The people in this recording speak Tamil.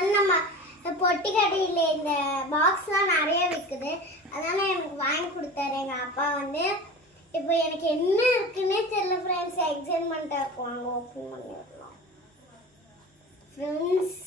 வந்து நம்ம பொட்டி கடையில் இந்த பாக்ஸ்லாம் நிறைய விற்குது. அதனால எனக்கு வாங்கி கொடுத்தாரு எங்கள் அப்பா வந்து. இப்போ எனக்கு என்ன இருக்குன்னே தெரியல ஃப்ரெண்ட்ஸ். எக்ஸைட்மெண்ட்டாக இருக்கும். வாங்க ஓப்பன் பண்ணிடலாம் ஃப்ரெண்ட்ஸ்.